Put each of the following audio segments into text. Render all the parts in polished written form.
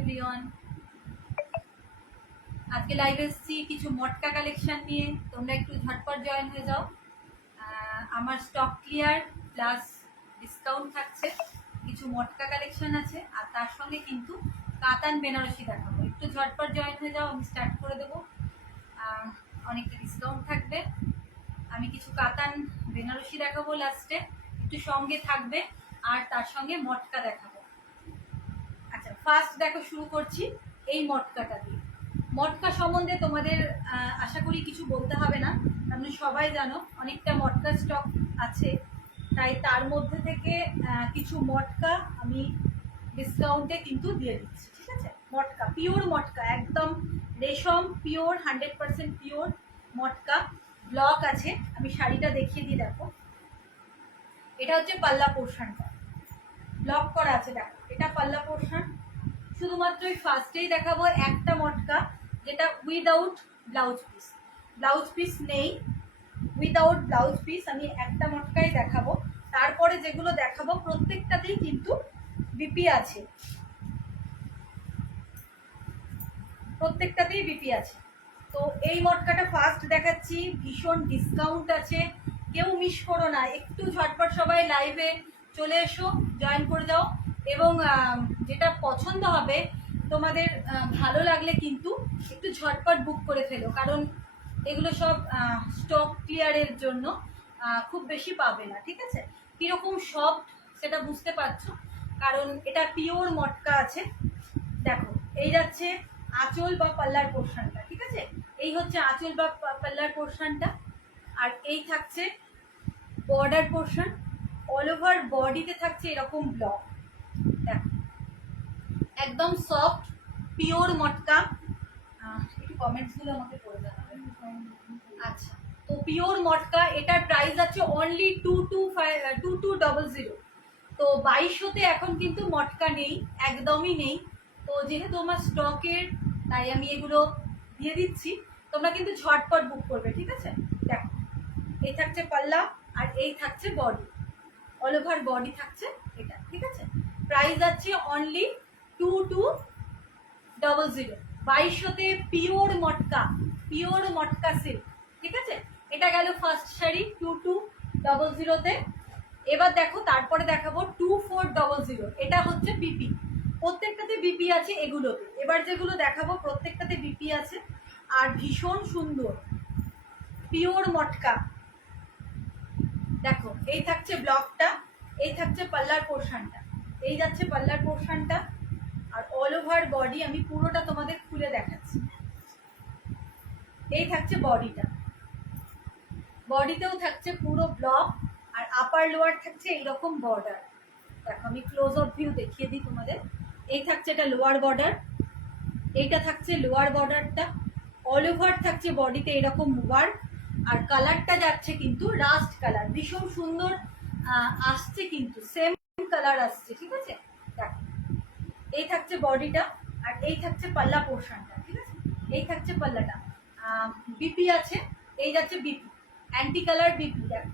Everyone, আজকে লাইভে এসেছি কিছু মটকা কালেকশন নিয়ে। তোমরা একটু ঝটপট জয়েন হয়ে যাও। আমার স্টক ক্লিয়ার প্লাস ডিসকাউন্ট থাকছে, কিছু মটকা কালেকশন আছে, আর তার সঙ্গে কিন্তু কাতান বেনারসি দেখাবো। একটু ঝটপট জয়েন হয়ে যাও, আমি স্টার্ট করে দেবো। অনেকটা ডিসকাউন্ট থাকবে। আমি কিছু কাতান বেনারসি দেখাবো লাস্টে, একটু সঙ্গে থাকবে, আর তার সঙ্গে মটকা দেখাবো। আচ্ছা, ফার্স্ট দেখো শুরু করছি এই মটকাটা দিয়ে। মটকা সম্বন্ধে তোমাদের আশা করি কিছু বলতে হবে না, কারণ সবাই জানো অনেকটা মটকা স্টক আছে। তাই তার মধ্যে থেকে কিছু মটকা আমি ডিসকাউন্টে কিন্তু দিয়ে দিচ্ছি, ঠিক আছে? মটকা, পিওর মটকা, একদম রেশম পিওর, 100% পিওর মটকা। ব্লক আছে, আমি শাড়িটা দেখিয়ে দিই। দেখো, এটা হচ্ছে পাল্লা পোর্শনটা, ব্লক করা আছে। দেখো, এটা পাল্লা পোর্শন। শুধুমাত্র এই ফার্স্টেই দেখাবো একটা মটকা, যেটা without blouse piece. Blouse piece নেই, উইদাউট ব্লাউজ পিস আমি একটা মটকাই দেখাবো। তারপরে যেগুলো দেখাবো প্রত্যেকটাতেই কিন্তু বিপি আছে, প্রত্যেকটাতেই বিপি আছে। তো এই মটকাটা ফার্স্ট দেখাচ্ছি, ভীষণ ডিসকাউন্ট আছে, কেউ মিস করো না। একটু ঝটপট সবাই লাইভে চলে এসো, জয়েন করে দাও, এবং যেটা পছন্দ হবে তোমাদের ভালো লাগলে কিন্তু একটু ঝটপট বুক করে ফেলো, কারণ এগুলো সব স্টক ক্লিয়ারের জন্য, খুব বেশি পাবে না, ঠিক আছে? কীরকম সফট সেটা বুঝতে পারছো, কারণ এটা পিওর মটকা আছে। দেখো, এই যাচ্ছে আঁচল বা পাল্লার পোর্শনটা, ঠিক আছে? এই হচ্ছে আঁচল বা পাল্লার পোর্শনটা, আর এই থাকছে বর্ডার পোর্শন। অল ওভার বডিতে থাকছে এরকম ব্লক। দেখো, একদম সফট পিওর মটকা। একটু কমেন্টসগুলো আমাকে পড়ে জানাবে। আচ্ছা, তো পিওর মটকা, এটার প্রাইস আছে অনলি 2200। তো 2200-তে এখন কিন্তু মটকা নেই, একদমই নেই। তো যেহেতু আমার স্টকের, তাই আমি এগুলো দিয়ে দিচ্ছি। তোমরা কিন্তু ঝটপট বুক করবে, ঠিক আছে? দেখো, এই থাকছে পাল্লা, আর এই থাকছে বডি, অল ওভার বডি থাকছে এটা, ঠিক আছে? প্রাইস আছে অনলি 2200। 2200-তে পিওর মটকা, পিওর মটকা সিল্ক, ঠিক আছে? এটা গেল ফার্স্ট শাড়ি 2200-তে। এবার দেখো, তারপরে দেখাবো 2400। এটা হচ্ছে বিপি, প্রত্যেকটাতে বিপি আছে এগুলোতে। এবার যেগুলো দেখাবো প্রত্যেকটাতে বিপি আছে, আর ভীষণ সুন্দর পিওর মটকা। দেখো, এই থাকছে ব্লকটা, এই থাকছে পাল্লার পোর্শনটা, এই যাচ্ছে পাল্লার পোর্শনটা, আর অল ওভার বডি আমি পুরোটা তোমাদের খুলে দেখাচ্ছি। এই থাকছে বডিটা, বডিতেও থাকছে পুরো ব্লক, আর আপার লোয়ার থাকছে এইরকম বর্ডার। দেখো, আমি ক্লোজ অফ ভিউ দেখিয়ে দিই তোমাদের। এই থাকছে এটা লোয়ার বর্ডার, এইটা থাকছে লোয়ার বর্ডারটা, অল ওভার থাকছে বডিতে এরকম ওয়ার্ক, আর কালারটা যাচ্ছে কিন্তু রাস্ট কালার, ভীষণ সুন্দর আসছে, কিন্তু সেম কালার আসছে, ঠিক আছে? দেখো, এই থাকছে বডিটা, আর এই থাকছে পাল্লা পোর্শনটা, ঠিক আছে? এই থাকছে পাল্লাটা, বিপি আছে, এই যাচ্ছে বিপি, অ্যান্টি কালার বিপি। দেখো,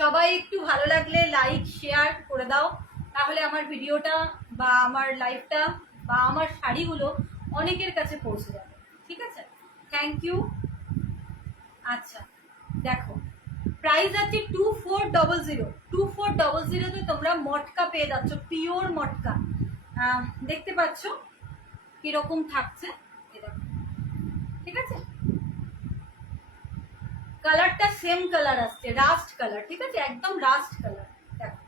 সবাই একটু ভালো লাগলে লাইক শেয়ার করে দাও, তাহলে আমার ভিডিওটা বা আমার লাইভটা বা আমার শাড়িগুলো অনেকের কাছে পৌঁছে যাবে, ঠিক আছে? Thank you. আচ্ছা, দেখো, প্রাইস আছে 2400। 2400-তে তোমরা মটকা পেয়ে যাচ্ছ, পিওর মটকা। দেখতে পাচ্ছ কিরকম থাকছে, ঠিক আছে? কালারটা সেম কালার আসছে, রাস্ট কালার, ঠিক আছে? একদম রাস্ট কালার। দেখো,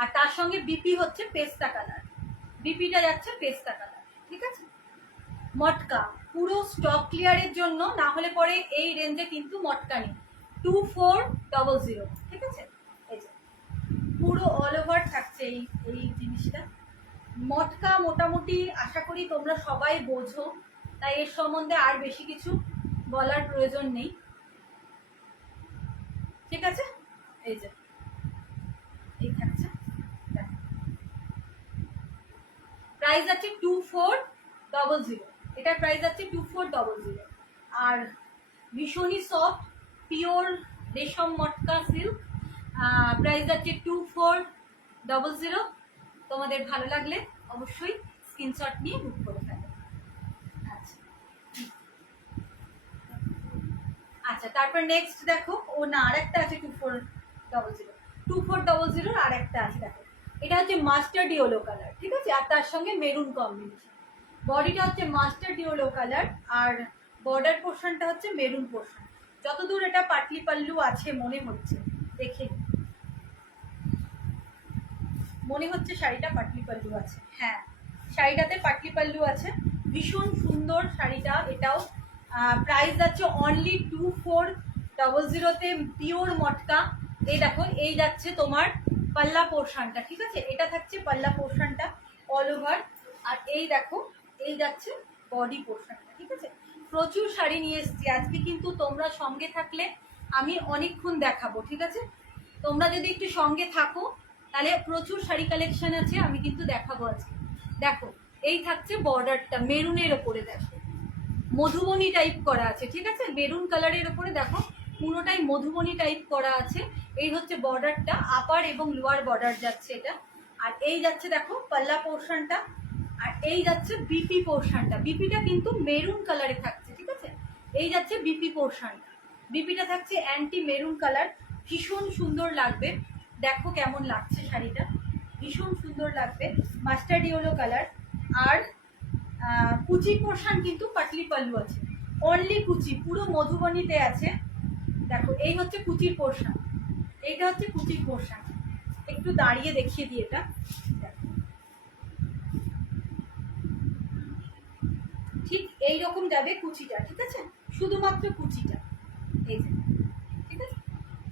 আর তার সঙ্গে বিপি হচ্ছে পেস্তা কালার, বিপিটা যাচ্ছে পেস্তা কালার, ঠিক আছে? মটকা পুরো স্টক ক্লিয়ারের জন্য, না হলে পরে এই রেঞ্জে কিন্তু মটকা নেই। 2400, ঠিক আছে? এই যে পুরো অল ওভার থাকছে এই এই জিনিসটা। মটকা মোটামুটি আশা করি তোমরা সবাই বোঝো, তাই এর সম্বন্ধে আর বেশি কিছু বলার প্রয়োজন নেই, ঠিক আছে? এই যে এই থাকছে, প্রাইস আছে 2400। এটার প্রাইস আছে 2400, আর ভীষণই সফট পিওর রেশম মটকা সিল্ক। প্রাইস আছে 2400। তোমাদের ভালো লাগলে অবশ্যই স্ক্রিনশট নিয়ে বুক করে ফেলো। আচ্ছা আচ্ছা, তারপর নেক্সট দেখো, ও না আরেকটা আছে 2400, 2400 আর একটা আছে দেখো, এটা হচ্ছে মাস্টার্ড ইয়েলো কালার, ঠিক আছে, আর তার সঙ্গে মেরুন কম্বিনেশন। বডিটা হচ্ছে মাস্টার্ড ইয়েলো কালার আর বর্ডার পোর্শনটা হচ্ছে মেরুন পোর্শন। যতদূর এটা পাটলি পাল্লু আছে মনে হচ্ছে, দেখে মনে হচ্ছে শাড়িটা পাটলি পাল্লু আছে। হ্যাঁ, শাড়িটাতে পাটলি পাল্লু আছে, ভীষণ সুন্দর শাড়িটা। এটাও প্রাইস যাচ্ছে অনলি 2400-তে, পিওর মটকা। এই দেখো, এই যাচ্ছে তোমার পাল্লা পোর্শনটা, ঠিক আছে, এটা থাকছে পাল্লা পোর্শনটা অল ওভার। আর এই দেখো, এই যাচ্ছে বডি পোর্শনটা, ঠিক আছে। প্রচুর শাড়ি নিয়ে এসেছি আজকে, কিন্তু তোমরা সঙ্গে থাকলে আমি অনেকক্ষণ দেখাবো, ঠিক আছে। তোমরা যদি একটু সঙ্গে থাকো তাহলে প্রচুর শাড়ি কালেকশন আছে, আমি কিন্তু দেখাবো আজকে। দেখো, এই থাকছে বর্ডারটা মেরুনের ওপরে, দেখো মধুবনী টাইপ করা আছে, ঠিক আছে, মেরুন কালারের ওপরে দেখো পুরোটাই মধুবনী টাইপ করা আছে। এই হচ্ছে বর্ডারটা, আপার এবং লোয়ার বর্ডার যাচ্ছে এটা। আর এই যাচ্ছে দেখো পাল্লা পোর্শনটা, আর এই যাচ্ছে বিপি পোর্শনটা। বিপিটা কিন্তু মেরুন কালারে থাকছে, ঠিক আছে, এই যাচ্ছে বিপি পোর্শনটা। বিপিটা থাকছে অ্যান্টি মেরুন কালার, ভীষণ সুন্দর লাগবে। দেখো কেমন লাগছে শাড়িটা, ভীষণ সুন্দর লাগবে, মাস্টার্ড ইয়েলো কালার। আর কুচি পোর্শন কিন্তু পাটলি পাল্লু আছে, অনলি কুচি, পুরো মধুবনীতে আছে। দেখো, এই হচ্ছে কুচির পোর্শন, এইটা হচ্ছে কুচির পোর্শন। একটু দাঁড়িয়ে দেখিয়ে দিই এটা, ঠিক এই রকম যাবে কুচিটা, ঠিক আছে, শুধুমাত্র কুচিটা, এই যে, ঠিক আছে,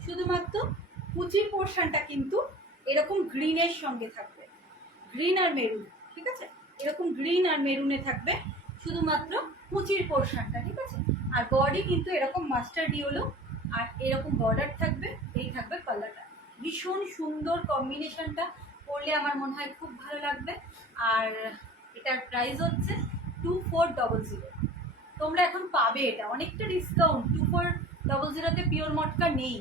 শুধুমাত্র কুচির পোর্শনটা কিন্তু এরকম গ্রিনের সঙ্গে থাকবে, গ্রিন আর মেরুন, ঠিক আছে, এরকম গ্রিন আর মেরুনে থাকবে শুধুমাত্র কুচির পোর্শনটা, ঠিক আছে। আর বডি কিন্তু এরকম মাস্টার্ড ইয়েলো, আর এরকম বর্ডার থাকবে, এই থাকবে পাল্লাটা। ভীষণ সুন্দর কম্বিনেশনটা, পরলে আমার মনে হয় খুব ভালো লাগবে। আর এটার প্রাইস হচ্ছে 2400। তোমরা এখন পাবে এটা অনেকটা ডিসকাউন্ট, 2400-তে পিওর মটকা নেই।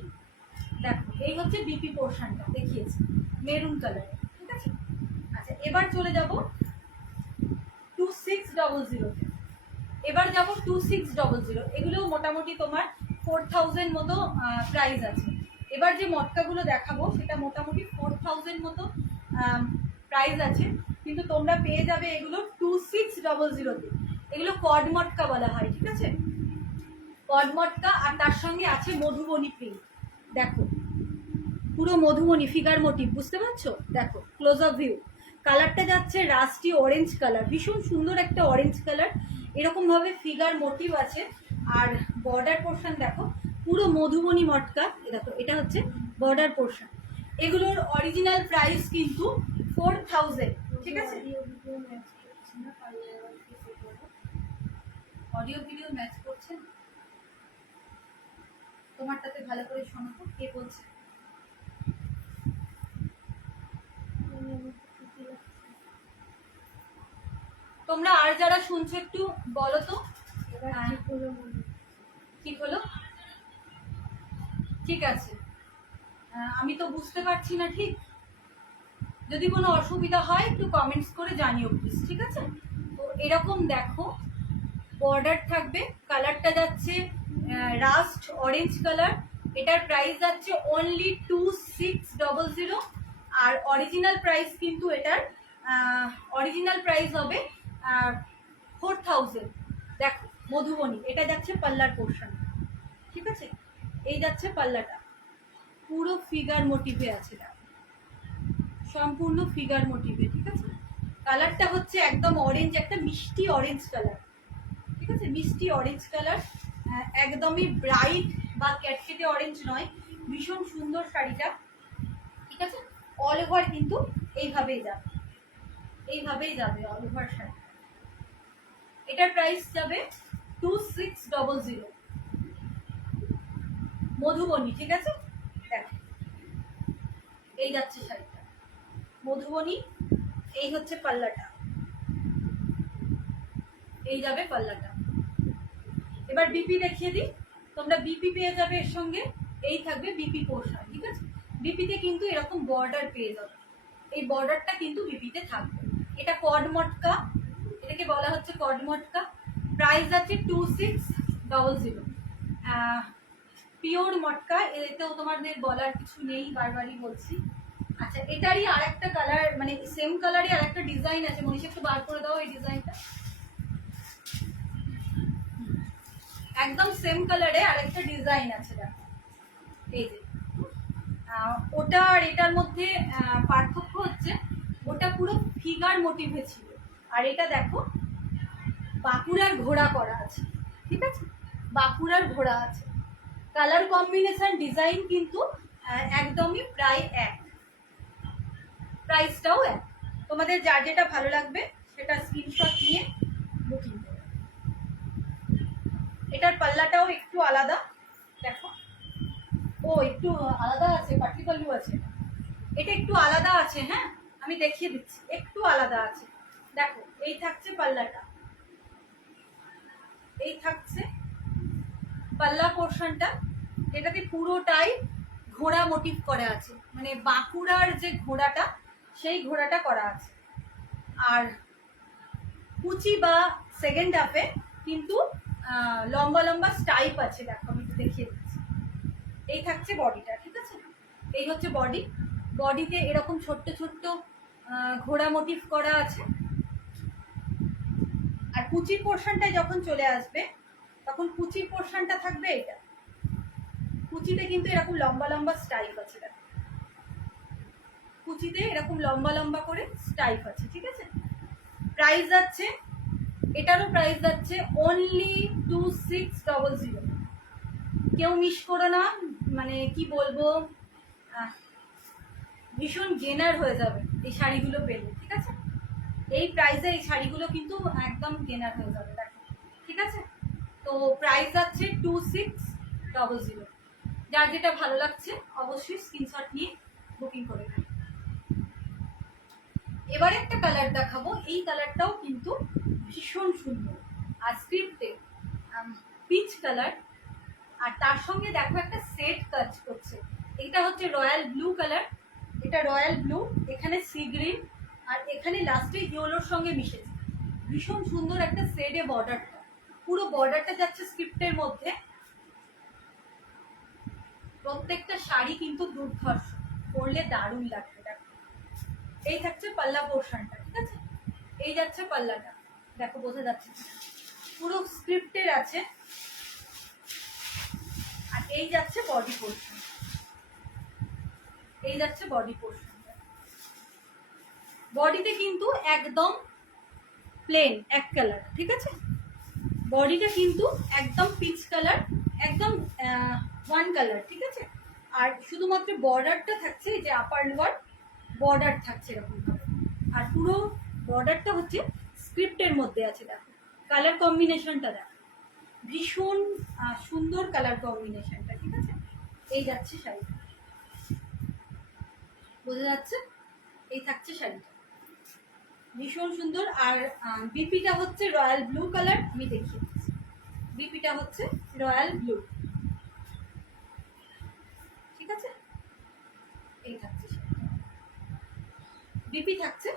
দেখো, এই হচ্ছে বিপি পোর্শনটা দেখিয়েছি মেরুন কালারে, ঠিক আছে। আচ্ছা, এবার চলে যাব 2600-তে। এবার যাব 2600, এগুলো মোটামুটি তোমার 4000 মতো প্রাইস আছে। এবার যে মটকাগুলো দেখাবো সেটা মোটামুটি 4000 মতো প্রাইস আছে, কিন্তু তোমরা পেয়ে যাবে এগুলো 2600-তে। এগুলো কড মটকা বলা হয়, ঠিক আছে, কড মটকা। আর তার সঙ্গে আছে মধুবনী প্রিন্ট, দেখো পুরো মধুবনী ফিগার মোটিভ, বুঝতে পারছো, দেখো ক্লোজ আপ ভিউ। কালারটা যাচ্ছে রাস্টি অরেঞ্জ কালার, ভীষণ সুন্দর একটা অরেঞ্জ কালার, এরকম ভাবে ফিগার মোটিভ আছে। আর বর্ডার পোর্শন দেখো পুরো মধুবনী মটকা, দেখো এটা হচ্ছে বর্ডার পোর্শন। এগুলোর অরিজিনাল প্রাইস কিন্তু 4000, ঠিক আছে। অডিও ভিডিও ম্যাচ করছে না, তোমারটাতে ভালো করে শোনো তো কে বলছে। তোমরা আর যারা শুনছো একটু বলো তো, ঠিক হলো, ঠিক আছে। আমি তো বুঝতে পারছি না ঠিক, যদি কোনো অসুবিধা হয় একটু কমেন্টস করে জানিও প্লিজ, ঠিক আছে। তো এরকম দেখো বর্ডার থাকবে, কালারটা যাচ্ছে রাস্ট অরেঞ্জ কালার। এটার প্রাইস যাচ্ছে অনলি 2600, আর অরিজিনাল প্রাইস কিন্তু এটার অরিজিনাল প্রাইস হবে 4000। দেখো মধুবনী, এটা যাচ্ছে পাল্লার পোর্শন, ঠিক আছে, এই যাচ্ছে পাল্লাটা, পুরো ফিগার মোটিভে আছে, দেখো সম্পূর্ণ ফিগার মোটিভে, ঠিক আছে। কালারটা হচ্ছে একদম অরেঞ্জ, একটা মিষ্টি অরেঞ্জ কালার, ঠিক আছে, মিষ্টি অরেঞ্জ কালার, একদমই ব্রাইট বা ক্যাটকেটে অরেঞ্জ নয়, ভীষণ সুন্দর শাড়িটা, ঠিক আছে। অল ওভার কিন্তু এইভাবেই যাবে, এইভাবেই যাবে অল ওভার শাড়ি। এটার প্রাইস যাবে 2600, মধুবনী, ঠিক আছে। দেখো এই যাচ্ছে শাড়িটা মধুবনী, এই হচ্ছে পাল্লাটা, এই যাবে পাল্লাটা। এবার বিপি দেখিয়ে দিই, তোমরা বিপি পেয়ে যাবে এর সঙ্গে, এই থাকবে বিপি পোর্শন, ঠিক আছে। বিপিতে কিন্তু এরকম বর্ডার পেয়ে যাবে, এই বর্ডারটা কিন্তু বিপিতে থাকবে। এটা কড মটকা, এটাকে বলা হচ্ছে কড মটকা। প্রাইস আছে 2600। পিওর মটকা, এতেও তোমাদের বলার কিছু নেই, বারবারই বলছি। আচ্ছা, এটারই আরেকটা কালার, মানে সেম কালারই আরেকটা ডিজাইন আছে। মনীষা একটু বার করে দাও এই ডিজাইনটা। একদম সেম কালারে আরেকটা ডিজাইন আছে, দেখো এই যে। ওটা আর এটার মধ্যে পার্থক্য হচ্ছে ওটা পুরো ফিগার মোটিভে ছিল, আর এটা দেখো বাঁকুড়ার ঘোড়া করা আছে, ঠিক আছে, বাঁকুড়ার ঘোড়া আছে। কালার কম্বিনেশন, ডিজাইন কিন্তু একদমই প্রায় এক, প্রাইসটাও এক। তোমাদের যার যেটা ভালো লাগবে সেটা স্ক্রিনশট নিয়ে বুকিং করো। এটার পাল্লাটাও একটু আলাদা, দেখো। ও একটু আলাদা আছে, পাটি পাল্লু আছে, এটা একটু আলাদা আছে। হ্যাঁ, আমি দেখিয়ে দিচ্ছি, একটু আলাদা আছে। দেখো, এই থাকছে পাল্লাটা, এই থাকছে পাল্লা পোর্শনটা, এটাতে পুরোটাই ঘোড়া মোটিভ করা আছে, মানে বাঁকুড়ার যে ঘোড়াটা সেই ঘোড়াটা করা আছে। আর কুচি বা সেকেন্ড হাফে কিন্তু লম্বা লম্বা স্টাইপ আছে, দেখো আমি দেখিয়ে দিচ্ছি। এই থাকছে বডিটা, ঠিক আছে, এই হচ্ছে বডি। বডিতে এরকম ছোট্ট ছোট্ট ঘোড়া মোটিভ করা আছে। আর কুচির পোর্শনটা যখন চলে আসবে তখন কুচির পোর্শনটা থাকবে এটা। কুচিতে কিন্তু এরকম লম্বা লম্বা স্টাইপ আছে, দেখো কুচিতে এরকম লম্বা লম্বা করে স্টাইপ আছে, ঠিক আছে। প্রাইস যাচ্ছে, এটারও প্রাইস যাচ্ছে অনলি 2600। কেউ মিস করো না, মানে কি বলবো, ভীষণ গেনার হয়ে যাবে এই শাড়িগুলো পেলে, ঠিক আছে। এই প্রাইসে এই শাড়িগুলো কিন্তু একদম গেনার হয়ে যাবে, দেখো, ঠিক আছে। তো প্রাইস যাচ্ছে 2600। যার যেটা ভালো লাগছে অবশ্যই স্ক্রিনশট নিয়ে বুকিং করে নেবে। এবারে একটা কালার দেখাবো, এই কালারটাও কিন্তু ভীষণ সুন্দর, আর স্ক্রিপ্টে পিচ কালার, আর তার সঙ্গে দেখো একটা সেট কাজ করছে। এটা হচ্ছে রয়্যাল ব্লু কালার, এটা রয়্যাল ব্লু, এখানে সি গ্রিন, আর এখানে লাস্টে ইয়েলোর সঙ্গে মিশেছে। ভীষণ সুন্দর একটা শেডে বর্ডারটা, পুরো বর্ডারটা যাচ্ছে স্ক্রিপ্টের মধ্যে। প্রত্যেকটা শাড়ি কিন্তু দুর্ধর্ষ, পরলে দারুণ লাগবে। দেখো, এই থাকছে পাল্লা পোর্শনটা, ঠিক আছে, এই যাচ্ছে পাল্লাটা, দেখো বোঝা যাচ্ছে পুরো স্ক্রিপ্টের আছে। আর এই যাচ্ছে বডি পোর্শন, এই যাচ্ছে বডি পোর্শন। বডিতে কিন্তু একদম প্লেন এক কালার, ঠিক আছে, বডিটা কিন্তু একদম পিচ কালার, একদম ওয়ান কালার, ঠিক আছে। আর শুধুমাত্র বর্ডারটা থাকছে, এই যে আপার লোয়ার বর্ডার থাকছে এরকম ভাবে, আর পুরো বর্ডারটা হচ্ছে স্ক্রিপ্টের মধ্যে আছে। দেখো কালার কম্বিনেশনটা, দেখো ভীষণ সুন্দর কালার কম্বিনেশনটা, ঠিক আছে। এই যাচ্ছে শাড়িটা, বোঝা যাচ্ছে, এই থাকছে শাড়িটা, ভীষণ সুন্দর। আর বিপিটা হচ্ছে রয়্যাল ব্লু কালার, আমি দেখিয়ে দিচ্ছি। বিপিটা হচ্ছে রয়্যাল ব্লু, ঠিক আছে, এই থাকছে বিপি থাকছে,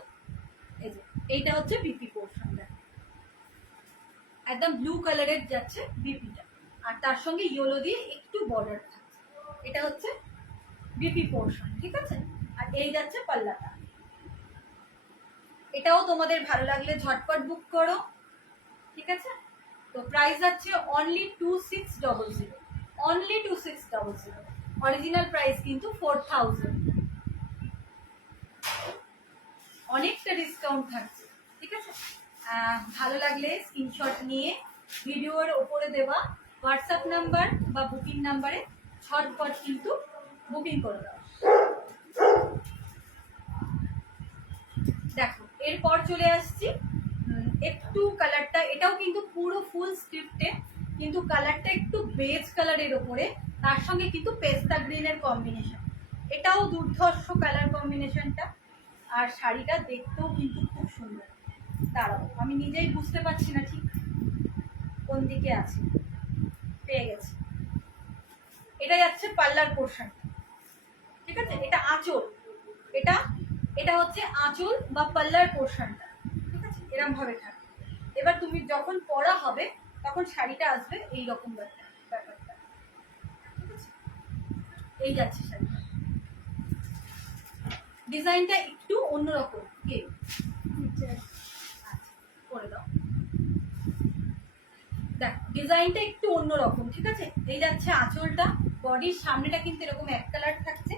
এই যে এইটা হচ্ছে বিপি পোর্শনটা, একদম ব্লু কালারের যাচ্ছে বিপিটা, আর তার সঙ্গে ইয়েলো দিয়ে একটু বর্ডার থাকছে। এটা হচ্ছে বিপি পোর্শন, ঠিক আছে। আর এই যাচ্ছে পাল্লাটা। এটাও তোমাদের ভালো লাগলে ঝটপট বুক করো, ঠিক আছে। তো প্রাইস যাচ্ছে অনলি 2600, অনলি 2600। অরিজিনাল প্রাইস কিন্তু 4000, অনেকটা ডিসকাউন্ট থাকছে, ঠিক আছে। ভালো লাগলে স্ক্রিনশট নিয়ে ভিডিওর ওপরে দেওয়া হোয়াটসঅ্যাপ নাম্বার বা বুকিং নাম্বারে ঝটপট কিন্তু বুকিং করে দাও। দেখো এরপর চলে আসছি একটু কালারটা, এটাও কিন্তু পুরো ফুল স্ক্রিপ্টে, কিন্তু কালারটা একটু বেজ কালারের ওপরে, তার সঙ্গে কিন্তু পেস্তা গ্রিনের কম্বিনেশন। এটাও দুর্ধর্ষ কালার কম্বিনেশনটা, আর শাড়িটা দেখতেও কিন্তু খুব সুন্দর। দাঁড়াও, আমি নিজেই বুঝতে পারছি না ঠিক কোন দিকে আছে, পেয়ে গেছি। এটা যাচ্ছে পাল্লার পোর্শনটা, ঠিক আছে, এটা আঁচল, এটা এটা হচ্ছে আঁচল বা পাল্লার পোর্শনটা, ঠিক আছে, এরম ভাবে থাকে। এবার তুমি যখন পরা হবে তখন শাড়িটা আসবে এইরকম ব্যাপারটা, ঠিক আছে? এই যাচ্ছে শাড়িটা, ডিজাইনটা একটু অন্যরকম। কে আচ্ছা করে দাও, দেখ ডিজাইনটা একটু অন্যরকম, ঠিক আছে? এই যাচ্ছে আঁচলটা, বডির সামনেটা কিন্তু এরকম এক কালার থাকছে,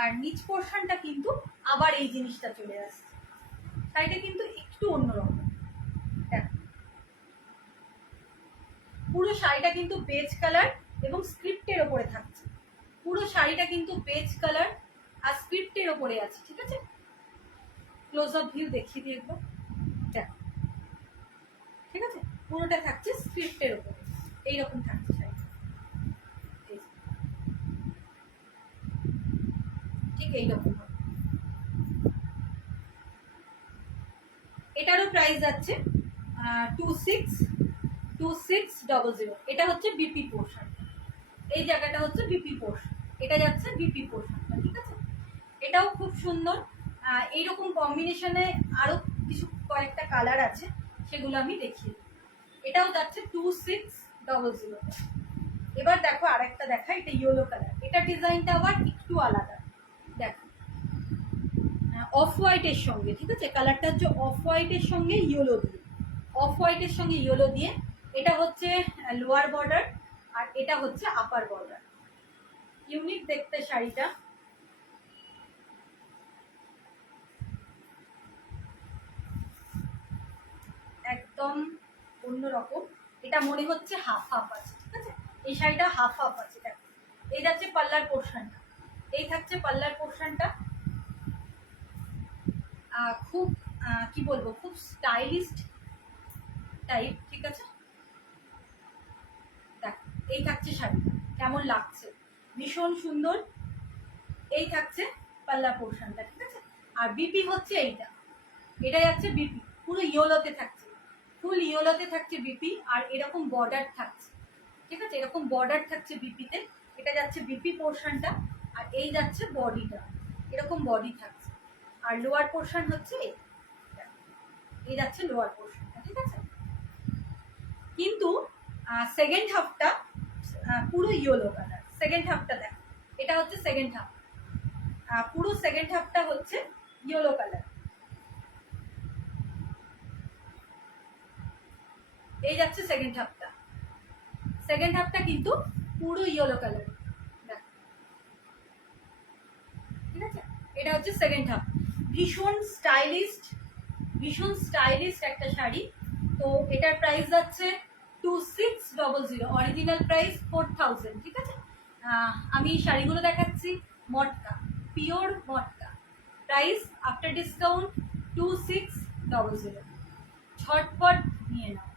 আর নিচ পোর্শনটা কিন্তু আবার এই জিনিসটা চলে আসছে। শাড়িটা কিন্তু একটু অন্যরকম। দেখ পুরো শাড়িটা কিন্তু বেজ কালার এবং স্ক্রিপ্টের ওপরে থাকছে, পুরো শাড়িটা কিন্তু বেজ কালার আর স্ক্রিপ্টের ওপরে আছে, ঠিক আছে? ক্লোজ আপ ভিউ দেখিয়ে দিয়ে একবার, দেখ ঠিক আছে? পুরোটা থাকছে স্ক্রিপ্টের ওপরে, এইরকম থাকছে শাড়িটা, ঠিক এইরকম হবে। এটারও প্রাইস আছে 2600। এটা হচ্ছে বিপি পোর্শন, এই জায়গাটা হচ্ছে বিপি পোর্শন, এটা যাচ্ছে বিপি পোর্শনটা, ঠিক আছে? এটাও খুব সুন্দর। এইরকম কম্বিনেশনে আরো কিছু কয়েকটা কালার আছে, সেগুলো আমি দেখিয়ে দিই। এটাও যাচ্ছে 2600। এবার দেখো আরেকটা দেখা, এটা ইয়েলো কালার, এটা ডিজাইনটা আবার একটু আলাদা। দেখো অফ হোয়াইটের সঙ্গে, ঠিক আছে? কালারটা হচ্ছে অফ হোয়াইটের সঙ্গে ইয়েলো দিয়ে, অফ হোয়াইটের সঙ্গে ইয়েলো দিয়ে। এটা হচ্ছে লোয়ার বর্ডার আর এটা হচ্ছে আপার বর্ডার। ইউনিক দেখতে শাড়িটা, একদম অন্যরকম। এটা মনে হচ্ছে হাফ হাফ আছে, ঠিক আছে? এই শাড়িটা হাফ হাফ আছে। দেখো এই যাচ্ছে পাল্লার পোর্শনটা, এই থাকছে পাল্লার পোর্শনটা, খুব কি বলবো, খুব স্টাইলিস্ট টাইপ, ঠিক আছে? দেখ এই থাকছে শাড়িটা, কেমন লাগছে, ভীষণ সুন্দর। এই থাকছে পাল্লা পোর্শনটা, ঠিক আছে? আর বিপি হচ্ছে এইটা, এটা যাচ্ছে বিপি, পুরো ইয়েলোতে থাকছে, ফুল ইয়েলোতে থাকছে বিপি, আর এরকম বর্ডার থাকছে, ঠিক আছে? এরকম বর্ডার থাকছে বিপিতে, এটা যাচ্ছে বিপি পোর্শনটা, আর এই যাচ্ছে বডিটা, এরকম বডি থাকছে। আর লোয়ার পোর্শন হচ্ছে এই যাচ্ছে লোয়ার পোর্শনটা, ঠিক আছে? কিন্তু সেকেন্ড হাফটা পুরো ইয়েলো কালার। সেকেন্ড হাফটা দেখ, এটা হচ্ছে সেকেন্ড হাফ, পুরো সেকেন্ড হাফটা হচ্ছে ইয়েলো কালার। এই যাচ্ছে সেকেন্ড হাফটা, সেকেন্ড হাফটা কিন্তু পুরো ইয়েলো কালার, ঠিক আছে? এটা হচ্ছে সেকেন্ড হাফ। ভীষণ স্টাইলিস্ট, ভীষণ স্টাইলিস্ট একটা শাড়ি। তো এটার প্রাইস যাচ্ছে 2600, অরিজিনাল প্রাইস 4000, ঠিক আছে? আমি শাড়িগুলো দেখাচ্ছি, মটকা, পিওর মটকা, প্রাইস আফটার ডিসকাউন্ট 2600। ঝটপট নিয়ে নাও,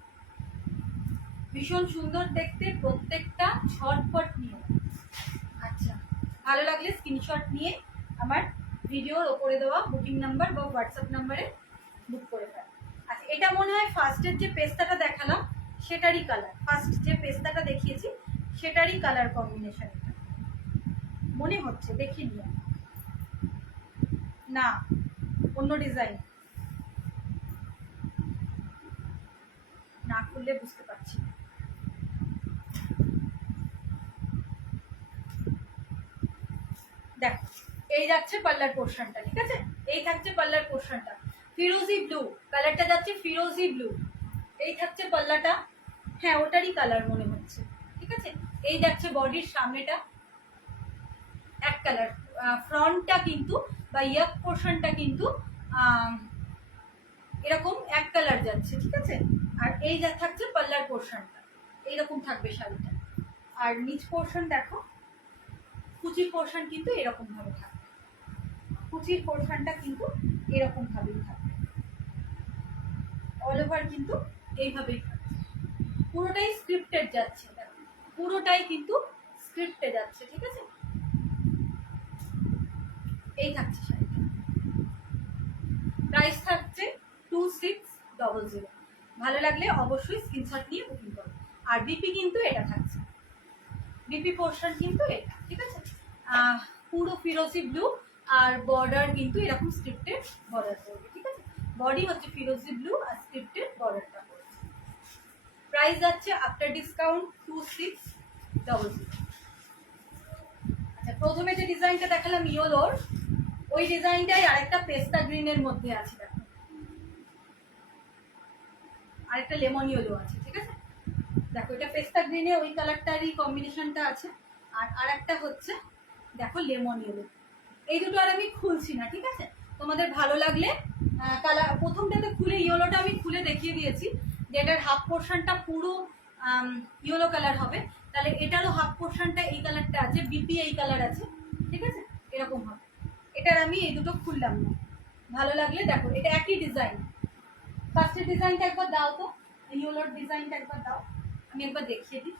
ভীষণ সুন্দর দেখতে প্রত্যেকটা, ঝটপট নিয়ে নাও। আচ্ছা, ভালো লাগলে স্ক্রিনশট নিয়ে আমার ভিডিওর ওপরে দেওয়া বুকিং নাম্বার বা হোয়াটসঅ্যাপ নাম্বারে বুক করে ফেল। আচ্ছা, এটা মনে হয় ফার্স্টের যে পেস্তাটা দেখালাম সেটারই কালার, ফার্স্ট যে পেস্তাটা দেখিয়েছি সেটারই কালার কম্বিনেশন, এটা মনে হচ্ছে, দেখি নিয়ে, না অন্য ডিজাইন, না খুললে বুঝতে পারছি না। দেখো এই যাচ্ছে পাল্লার পোর্শনটা, ঠিক আছে? এই থাকছে পাল্লার পোর্শনটা, ফিরোজি ব্লু কালারটা যাচ্ছে, ফিরোজি ব্লু। এই থাকছে পাল্লাটা, হ্যাঁ ওটারই কালার মনে হচ্ছে, ঠিক আছে? এই যাচ্ছে বডির সামনেটা এক কালার, ফ্রন্টটা কিন্তু বা ইয়াক পোর্শনটা কিন্তু এরকম এক কালার যাচ্ছে, ঠিক আছে? আর এই যা থাকছে পাল্লার পোর্শনটা, এইরকম থাকবে শাড়িটা। আর নিচ পোর্শন দেখো, কুচির পোর্শন কিন্তু এরকম ভাবে থাকবে, কুচির পোর্শনটা কিন্তু এরকম ভাবেই থাকবে, অল ওভার কিন্তু এইভাবেই থাকছে, পুরোটাই স্ক্রিপ্টেড যাচ্ছে, পুরোটাই কিন্তু স্ক্রিপ্টে যাচ্ছে, ঠিক আছে? এই থাকছে শাড়িটা, প্রাইস থাকছে 2600। ভালো লাগলে অবশ্যই স্ক্রিনশট নিয়ে বুকিং করো। আর বিপি কিন্তু এটা থাকছে, বিপি পোর্শন কিন্তু এটা, ঠিক আছে? পুরো ফিরোজি ব্লু, আর বর্ডার কিন্তু এরকম স্ক্রিপ্টেড বর্ডার করবে, ঠিক আছে? বডি হচ্ছে ফিরোজি ব্লু আর স্ক্রিপ্টের বর্ডারটা পড়ছে। প্রাইস যাচ্ছে আফটার ডিসকাউন্ট 2600। আচ্ছা, প্রথমে যে ডিজাইনটা দেখালাম ইয়েলোর, ওই ডিজাইনটাই আরেকটা পেস্তা গ্রিনের মধ্যে আছে, দেখো আরেকটা লেমন ইয়েলো আছে, ঠিক আছে। দেখো এটা পেস্তা গ্রিনে ওই কালারটারই কম্বিনেশনটা আছে, আর আরেকটা হচ্ছে দেখো লেমন ইয়েলো। এই দুটো আর আমি খুলছি না, ঠিক আছে। তোমাদের ভালো লাগলে কালার, প্রথমটাতে খুলে ইয়েলোটা আমি খুলে দেখিয়ে দিয়েছি যে এটার হাফ পোর্শনটা পুরো ইয়েলো কালার হবে, তাহলে এটারও হাফ পোর্শনটা এই কালারটা আছে, বিপি এই কালার আছে, ঠিক আছে, এরকম হবে। এটার আমি এই দুটো খুললাম না, ভালো লাগলে দেখো এটা একই ডিজাইন। ফার্স্টের ডিজাইনটা একবার দাও তো, ইয়েলোর ডিজাইনটা একবার দাও, আমি একবার দেখিয়ে দিই।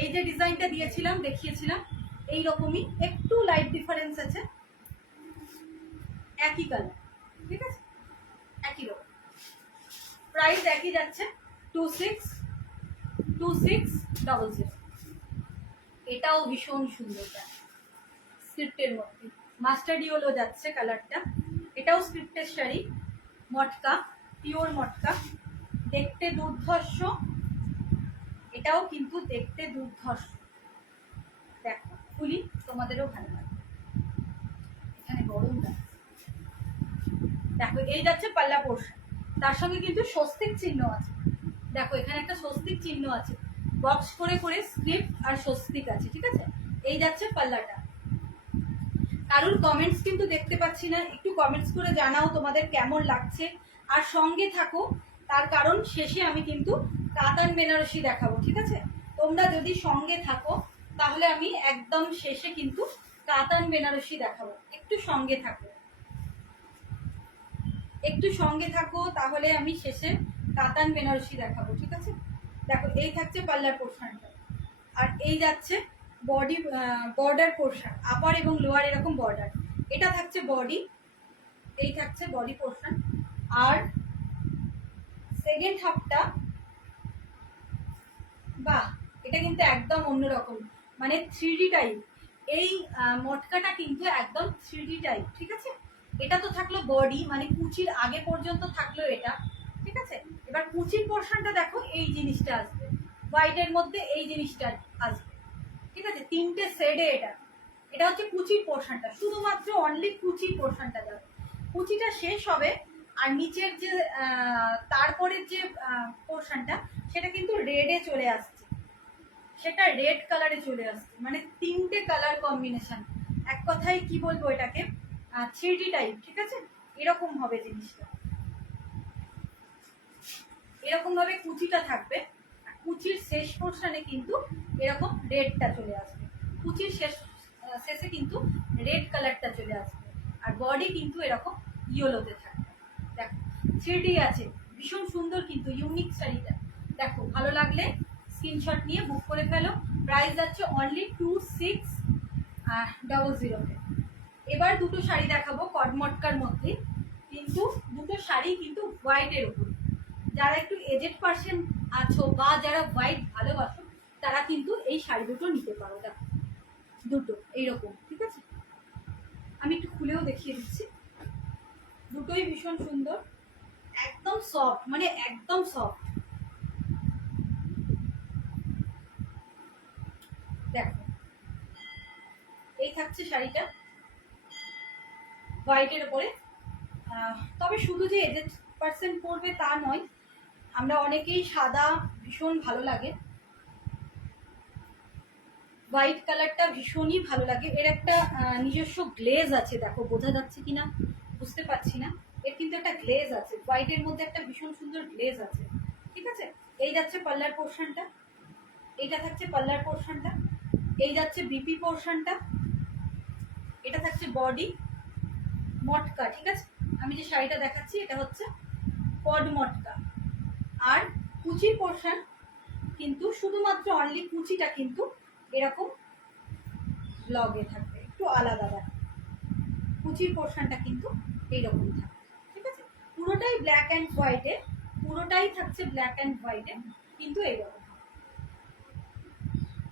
এই যে ডিজাইনটা দিয়েছিলাম, দেখিয়েছিলাম, এই রকমই, একটু লাইট ডিফারেন্স আছে, একই কালার, ঠিক আছে, একই রকম। প্রাইস একই যাচ্ছে 2600। এটাও ভীষণ সুন্দর, স্ক্রিপ্টের মধ্যে মাস্টার্ড ইয়েলো যাচ্ছে কালারটা। এটাও স্ক্রিপ্টের শাড়ি, মটকা, পিওর মটকা, দেখতে দুর্ধর্ষ, এটাও কিন্তু দেখতে দুর্ধর্ষ। দেখো খুলি, তোমাদেরও ভালো লাগবে, এখানে গরম লাগছে। দেখো এই যাচ্ছে পাল্লা পোর্শন, তার সঙ্গে কিন্তু স্বস্তিক চিহ্ন আছে, দেখো এখানে একটা স্বস্তিক চিহ্ন আছে, বক্স করে করে স্ক্রিপ্ট আর স্বস্তিক আছে, ঠিক আছে। এই যাচ্ছে পাল্লাটা। কারোর কমেন্টস কিন্তু দেখতে পাচ্ছি না, একটু কমেন্টস করে জানাও তোমাদের কেমন লাগছে, আর সঙ্গে থাকো, তার কারণ শেষে আমি কিন্তু কাতান বেনারসি দেখাবো, ঠিক আছে। তোমরা যদি সঙ্গে থাকো তাহলে আমি একদম শেষে কিন্তু কাতান বেনারসি দেখাবো, একটু সঙ্গে থাকো, একটু সঙ্গে থাকো, তাহলে আমি শেষে কাতান বেনারসি দেখাবো, ঠিক আছে। দেখো এই থাকছে পাল্লার পোর্শনটা, আর এই যাচ্ছে বডি বর্ডার পোর্শন, আপার এবং লোয়ার এরকম বর্ডার, এটা থাকছে বডি, এই থাকছে বডি পোর্শন। আর সেকেন্ড হাফটা, বাহ, এটা কিন্তু একদম অন্যরকম, মানে 3D টাইপ। এই মটকাটা কিন্তু একদম 3D টাইপ, ঠিক আছে। এটা তো থাকলো বডি, মানে কুচির আগে পর্যন্ত থাকলো এটা, ঠিক আছে। এবার কুচির পোর্শনটা দেখো, এই জিনিসটা আসবে হোয়াইটের মধ্যে, এই জিনিসটা আসবে, ঠিক আছে, 3টে শেডে। এটা এটা হচ্ছে কুচির পোর্শনটা, শুধুমাত্র অনলি কুচির পোর্শনটা যাবে, কুচিটা শেষ হবে, আর নিচের যে তারপরের যে পোর্শনটা, সেটা কিন্তু রেডে চলে আসছে, সেটা রেড কালারে চলে আসছে, মানে 3টে কালার কম্বিনেশন, এক কথায় কি বলবো এটাকে, 3D টাইপ, ঠিক আছে। এরকম হবে জিনিসটা, এরকম ভাবে কুচিটা থাকবে, কুচির শেষ পোর্শনে কিন্তু এরকম রেডটা চলে আসবে, কুচির শেষে কিন্তু রেড কালারটা চলে আসবে, আর বডি কিন্তু এরকম ইয়েলোতে থাকবে। দেখো 3D আছে, ভীষণ সুন্দর কিন্তু ইউনিক শাড়িটা। দেখো ভালো লাগলে স্ক্রিনশট নিয়ে বুক করে ফেলো। প্রাইস যাচ্ছে অনলি 2600। এবার দুটো শাড়ি দেখাবো কটমটকার মধ্যে, কিন্তু দুটো শাড়ি কিন্তু হোয়াইটের উপর। যারা একটু এজেড পার্সন আছো বা যারা হোয়াইট ভালোবাসো, তারা কিন্তু এই শাড়ি দুটো নিতে পারো। দেখো দুটো এইরকম, ঠিক আছে, আমি একটু খুলেও দেখিয়ে দিচ্ছি। দুটোই ভীষণ সুন্দর, একদম সফট, মানে একদম সফট। দেখো এই থাকছে শাড়িটা হোয়াইটের উপরে, তবে শুধু যে এজেড পার্সন পরবে তা নয়, আমরা অনেকেই সাদা ভীষণ ভালো লাগে, হোয়াইট কালারটা ভীষণই ভালো লাগে। এর একটা নিজস্ব গ্লেজ আছে, দেখো বোঝা যাচ্ছে কিনা বুঝতে পারছি না, এর কিন্তু একটা গ্লেজ আছে, হোয়াইটের মধ্যে একটা ভীষণ সুন্দর গ্লেজ আছে, ঠিক আছে। এই যাচ্ছে পাল্লার পোর্শনটা, এইটা থাকছে পাল্লার পোর্শনটা, এই যাচ্ছে বিপি পোর্শনটা, এটা থাকছে বডি মটকা, ঠিক আছে। আমি যে শাড়িটা দেখাচ্ছি এটা হচ্ছে কড মটকা, আর কুচির পোর্শন কিন্তু শুধুমাত্র অনলি কুচিটা কিন্তু এরকম ব্লগে থাকবে, একটু আলাদা দেখ, কুচির পোর্শনটা কিন্তু এইরকম থাকবে, ঠিক আছে। পুরোটাই ব্ল্যাক অ্যান্ড হোয়াইটে, পুরোটাই থাকছে ব্ল্যাক অ্যান্ড হোয়াইটে, কিন্তু এইরকম।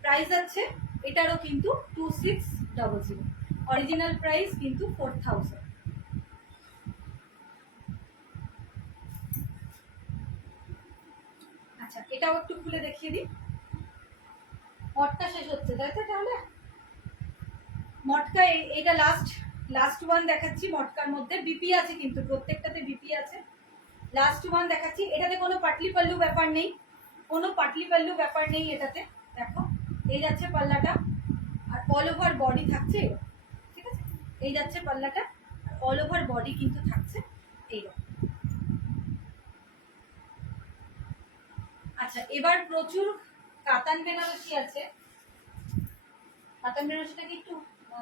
প্রাইস আছে এটারও কিন্তু 2600, অরিজিনাল প্রাইস কিন্তু 4000। আচ্ছা, এটাও একটু খুলে দেখিয়ে দিই। মটকা শেষ হচ্ছে তাই তো? তাহলে মটকা এইটা লাস্ট ওয়ান দেখাচ্ছি। মটকার মধ্যে বিপি আছে, কিন্তু প্রত্যেকটাতে বিপি আছে। লাস্ট ওয়ান দেখাচ্ছি। এটাতে কোনো পাটলি পাল্লু ব্যাপার নেই, কোনো পাটলি পাল্লু ব্যাপার নেই এটাতে। দেখো, এই যাচ্ছে পাল্লাটা, আর অল ওভার বডি থাকছে এরকম, ঠিক আছে? এই যাচ্ছে পাল্লাটা, আর অল ওভার বডি কিন্তু থাকছে এইরকম। আচ্ছা, এবার প্রচুর কাতান বেনারসি আছে। কাতান বেনারসিটা কি একটু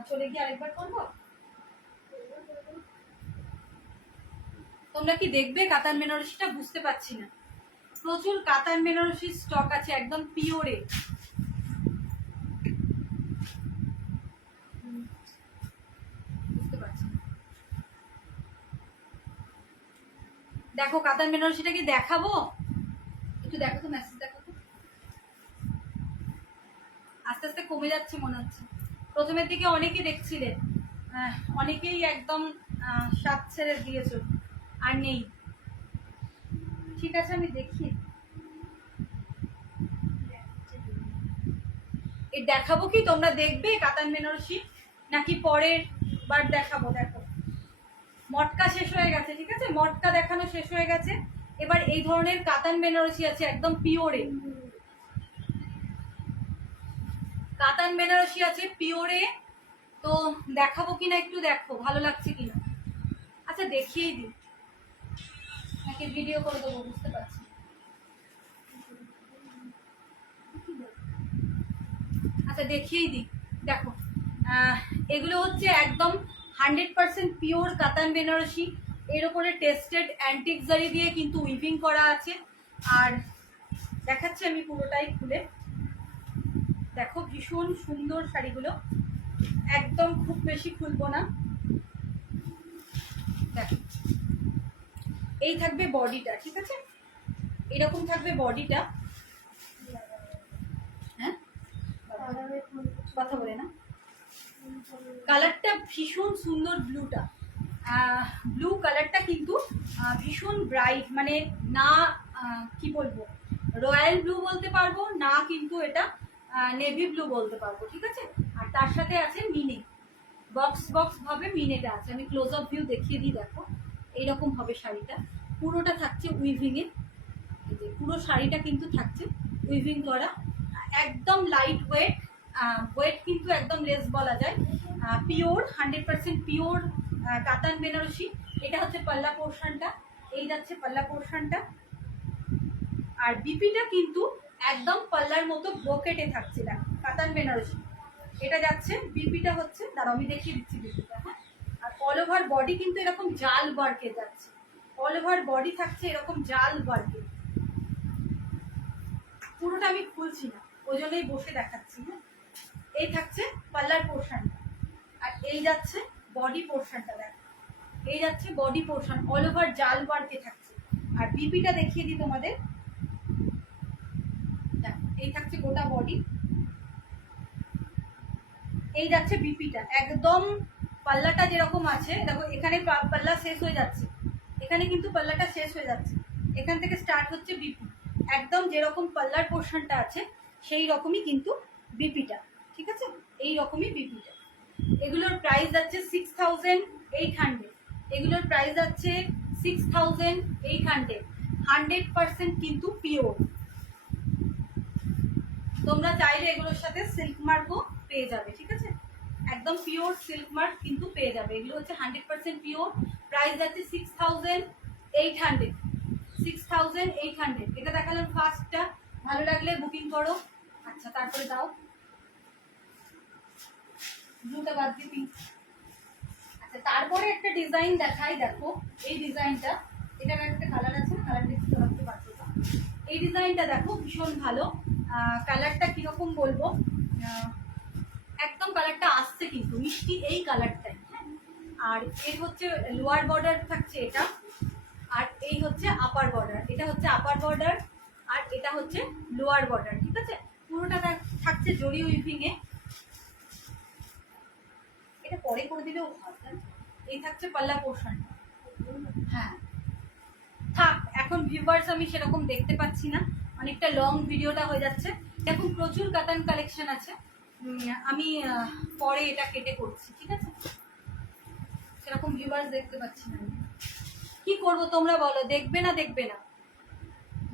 চলে গিয়ে আরেকবার করবো? তোমরা কি দেখবে কাতান বেনারসিটা? বুঝতে পারছি না। প্রচুর কাতান বেনারসির স্টক আছে, একদম পিওরে। বুঝতে পারছি না। দেখো কাতান বেনারসিটা কি দেখাবো? একটু দেখো তো, মেসেজ দেখো তো। আস্তে আস্তে কমে যাচ্ছে মনে হচ্ছে। প্রথমের দিকে অনেকে দেখছিলেন, অনেকেই একদম স্বাদ ছেড়ে দিয়েছো, আর নেই। ঠিক আছে, আমি দেখি এই দেখাবো কি তোমরা দেখবে কাতান বেনারসি, নাকি পরের বার দেখাবো? দেখো, মটকা শেষ হয়ে গেছে, ঠিক আছে? মটকা দেখানো শেষ হয়ে গেছে। এবার এই ধরনের কাতান বেনারসি আছে একদম পিওরে। কাতান বেনারসি আছে পিওরে, তো দেখাবো কিনা একটু দেখো, ভালো লাগছে কিনা। আচ্ছা, দেখিয়েই দিই নাকি ভিডিও করে দেবো, বুঝতে পারছি। আচ্ছা, দেখিয়েই দিই। দেখো, এগুলো হচ্ছে একদম 100% পিওর কাতান বেনারসি। এর উপরে টেস্টেড অ্যান্টিক জারি দিয়ে কিন্তু উইভিং করা আছে। আর দেখাচ্ছি আমি পুরোটাই খুলে। দেখো, ভীষণ সুন্দর শাড়িগুলো, একদম খুব বেশি খুলবো না। দেখো, এই থাকবে বডিটা, ঠিক আছে? এরকম থাকবে বডিটা। হ্যাঁ, কথা বলে না। কালারটা ভীষণ সুন্দর, ব্লুটা, ব্লু কালারটা কিন্তু ভীষণ ব্রাইট, মানে না কি বলবো, রয়্যাল ব্লু বলতে পারবো না, কিন্তু এটা নেভি ব্লু বলতে পারবো, ঠিক আছে? আর তার সাথে আছে মিনে, বক্স বক্স ভাবে মিনেটা আছে। আমি ক্লোজ আপ ভিউ দেখিয়ে দিই। দেখো, এইরকম হবে শাড়িটা, পুরোটা থাকছে উইভিংয়ে। পুরো শাড়িটা কিন্তু থাকছে উইভিং করা, একদম লাইট ওয়েট। ওয়েট কিন্তু একদম লেস বলা যায়। পিওর 100% পিওর কাতান বেনারসি। এটা হচ্ছে পাল্লা পোর্শনটা, এই যাচ্ছে পাল্লা পোর্শনটা। আর বিপিটা কিন্তু একদম পাল্লার মতো ব্রোকেটে থাকছে না, কাতান বেনারসি। এটা যাচ্ছে, বিপিটা হচ্ছে, দাঁড়াও আমি দেখিয়ে দিচ্ছি বিপিটা। হ্যাঁ, আর অল ওভার বডি কিন্তু এরকম জাল ওয়ার্কে যাচ্ছে, অল ওভার বডি থাকছে এরকম জাল ওয়ার্কে। পুরোটা আমি খুলছি না, ওই জন্যই বসে দেখাচ্ছি। হ্যাঁ, এই থাকছে পাল্লার পোর্শনটা, আর এই যাচ্ছে বডি পোর্শনটা। দেখো, এই যাচ্ছে বডি পোর্শন, অল ওভার জাল ওয়ার্কে থাকছে। আর বিপিটা দেখিয়ে দিই তোমাদের। দেখো, এই থাকছে গোটা বডি, এই যাচ্ছে বিপিটা, একদম পাল্লাটা যেরকম আছে। দেখো, এখানে পাল্লা শেষ হয়ে যাচ্ছে, এখানে কিন্তু পাল্লাটা শেষ হয়ে যাচ্ছে, এখান থেকে স্টার্ট হচ্ছে বিপি। একদম যেরকম পাল্লার পোর্শনটা আছে সেই রকমই কিন্তু বিপিটা, ঠিক আছে? এই রকমই বিপিটা। এগুলোর প্রাইস যাচ্ছে 6800। এগুলোর প্রাইস যাচ্ছে 6800। 100% কিন্তু পিওর। তোমরা চাইলে এগুলোর সাথে সিল্ক মার্কও পেয়ে যাবে, ঠিক আছে? একদম পিওর সিল্ক মার্ক কিন্তু পেয়ে যাবে। এগুলো হচ্ছে 100% পিওর। প্রাইস যাচ্ছে 6800। 6800। এটা দেখালাম ফার্স্টটা, ভালো লাগলে বুকিং করো। আচ্ছা, তারপরে দাও ব্লুটা বাদ দিয়ে পিঙ্ক। আচ্ছা, তারপরে একটা ডিজাইন দেখাই। দেখো, এই ডিজাইনটা, এটার একটা কালার আছে না, কালার দেখতে পারতে পারছো না? এই ডিজাইনটা দেখো, ভীষণ ভালো। কালারটা কিরকম বলবো, একদম কালারটা আসছে কিন্তু মিষ্টি, এই কালারটাই। হ্যাঁ, আর এর হচ্ছে লোয়ার বর্ডার থাকছে এটা, আর এই হচ্ছে আপার বর্ডার। এটা হচ্ছে আপার বর্ডার, আর এটা হচ্ছে লোয়ার বর্ডার, ঠিক আছে? পুরোটা থাকছে জরি উইভিংয়ে। এটা পরে করে দিলেও ভালো। এই থাকছে পাল্লা পোর্শনটা। হ্যাঁ, থাক, এখন ভিউয়ার্স আমি সেরকম দেখতে পাচ্ছি না, অনেকটা লং ভিডিওটা হয়ে যাচ্ছে। এখন প্রচুর কাতান কালেকশন আছে, আমি পরে এটা কেটে করছি, ঠিক আছে? সেরকম ভিউয়ার্স দেখতে পাচ্ছি না আমি, কি করবো তোমরা বলো, দেখবে না দেখবে না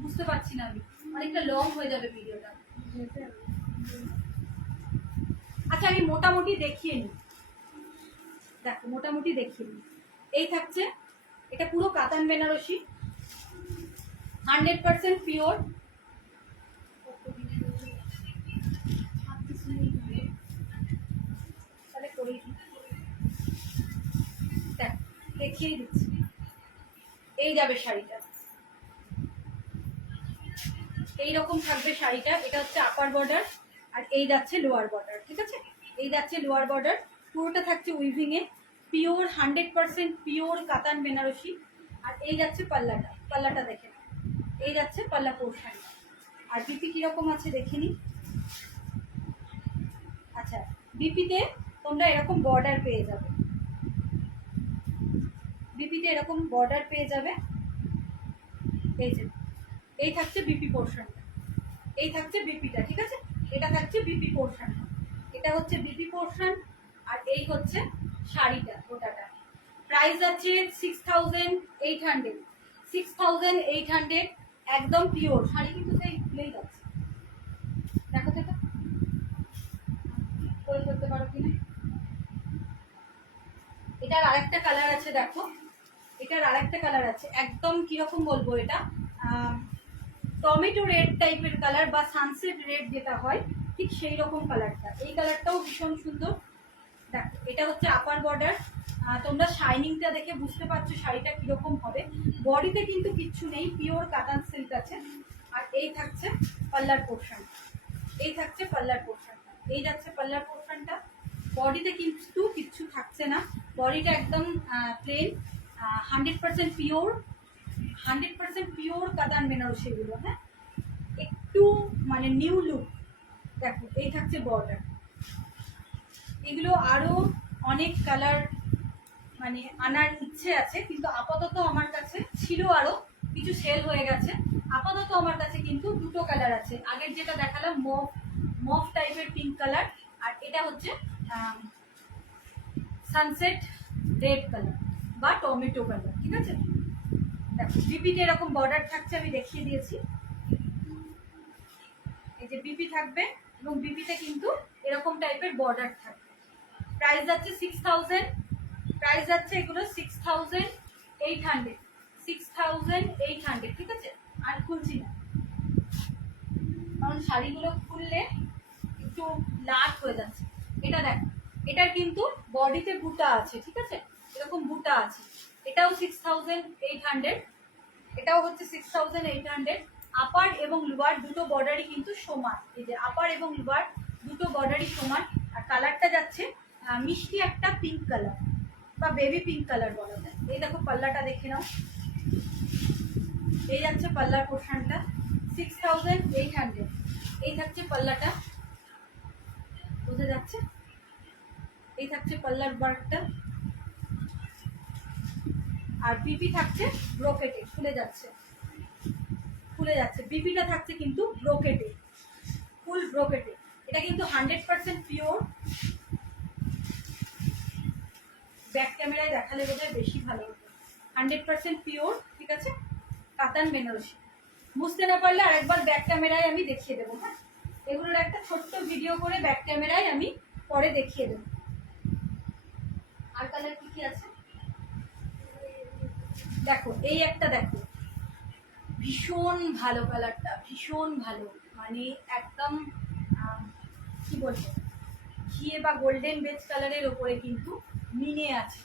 বুঝতে পারছি না আমি, অনেকটা লং হয়ে যাবে ভিডিওটা। আচ্ছা আমি মোটামুটি দেখিয়ে নিই, দেখো মোটামুটি দেখিয়ে নিই। এই থাকছে, এটা পুরো কাতান বেনারসি, 100% পিওর। তাহলে করেই দিই, দেখ দেখিয়ে দিচ্ছি। এই যাবে শাড়িটা, এইরকম থাকবে শাড়িটা। এটা হচ্ছে আপার বর্ডার, আর এই যাচ্ছে লোয়ার বর্ডার, ঠিক আছে? এই যাচ্ছে লোয়ার বর্ডার, পুরোটা থাকছে উইভিং এ, পিওর 100% পিওর কাতান বেনারসি। আর এই যাচ্ছে পাল্লাটা, পাল্লাটা দেখে নাও, এই যাচ্ছে পাল্লা পোর্শন। আর বিপি কিরকম আছে দেখে নি। আচ্ছা বিপিতে তোমরা এরকম বর্ডার পেয়ে যাবে, বিপিতে এরকম বর্ডার পেয়ে যাবে। এই যে এই থাকছে বিপি পোর্শনটা, এই থাকছে বিপিটা, ঠিক আছে? এটা থাকছে বিপি পোর্শন, এটা হচ্ছে বিপি পোর্শন। আর এই হচ্ছে শাড়িটা গোটাটা। প্রাইস আছে 6800, 6800, একদম পিওর শাড়ি, কিন্তু সেই খুলেই যাচ্ছে। দেখো তো, করে করতে পারো কিনা। এটার আরেকটা কালার আছে, দেখো এটার আরেকটা কালার আছে, একদম কিরকম বলবো, এটা টমেটো রেড টাইপের কালার বা সানসেট রেড যেটা হয়, ঠিক সেই রকম কালারটা। এই কালারটাও ভীষণ সুন্দর। দেখো এটা হচ্ছে আপার বর্ডার, তোমরা শাইনিংটা দেখে বুঝতে পারছো শাড়িটা কিরকম হবে। বডিতে কিন্তু কিচ্ছু নেই, পিওর কাতান সিল্ক আছে। আর এই থাকছে পাল্লার পোর্শন, এই থাকছে পাল্লার পোর্শনটা, এই যাচ্ছে পাল্লার পোর্শনটা। বডিতে কিন্তু কিচ্ছু থাকছে না, বডিটা একদম প্লেন, 100% পিওর, 100% পিওর কাতান বেনারসি এগুলো। হ্যাঁ একটু মানে নিউ লুক। দেখো এই থাকছে বর্ডার, এগুলো আরো অনেক কালার মানে আনার ইচ্ছে আছে, কিন্তু আপাতত আমার কাছে ছিল আরো কিছু, সেল হয়ে গেছে। আপাতত আমার কাছে কিন্তু দুটো কালার আছে, আগের যেটা দেখালাম মফ মফ টাইপের পিঙ্ক কালার, আর এটা হচ্ছে সানসেট রেড কালার বা টমেটো কালার, ঠিক আছে? দেখো বিপিতে এরকম বর্ডার থাকছে, আমি দেখিয়ে দিয়েছি। এই যে বিপি থাকবে, এবং বিপিতে কিন্তু এরকম টাইপের বর্ডার থাকবে। প্রাইস যাচ্ছে 6000, প্রাইস যাচ্ছে এগুলো 6800, 6800, ঠিক আছে? আর খুলছি না, কারণ শাড়িগুলো খুললে একটু লাট হয়ে যাচ্ছে। এটা দেখো, এটার কিন্তু বডিতে বুটা আছে, ঠিক আছে? এরকম বুটা আছে, এটাও 6800, এটাও হচ্ছে 6800। আপার এবং লোয়ার দুটো বর্ডারই কিন্তু সমান, এই যে আপার এবং লোয়ার দুটো বর্ডারই সমান। আর কালারটা যাচ্ছে মিষ্টি একটা পিঙ্ক কালার বা বেবি পিঙ্ক কালার বলা যায়। এই দেখো পাল্লাটা দেখে নাও, এই যাচ্ছে পাল্লার পোর্শনটা, 6800। এই থাকছে পাল্লাটা, বোঝা যাচ্ছে? এই থাকছে পাল্লার বার্কটা। আর বিপি থাকছে ব্রোকেটে, খুলে যাচ্ছে, খুলে যাচ্ছে। বিপিটা থাকছে কিন্তু ব্রোকেটে, ফুল ব্রোকেটে। এটা কিন্তু 100% পিওর। ব্যাক ক্যামেরায় দেখালে বোধহয় বেশি ভালো হতো। 100% পিওর, ঠিক আছে? কাতান বেনারসি। বুঝতে না পারলে আরেকবার ব্যাক ক্যামেরায় আমি দেখিয়ে দেবো। হ্যাঁ এগুলোর একটা ছোট্ট ভিডিও করে ব্যাক ক্যামেরায় আমি পরে দেখিয়ে দেবো। আর কালার কি কি আছে দেখো, এই একটা দেখো, ভীষণ ভালো কালারটা, ভীষণ ভালো, মানে একদম কি বলবো, ঘিয়ে বা গোল্ডেন বেজ কালারের ওপরে কিন্তু মিনে আছে।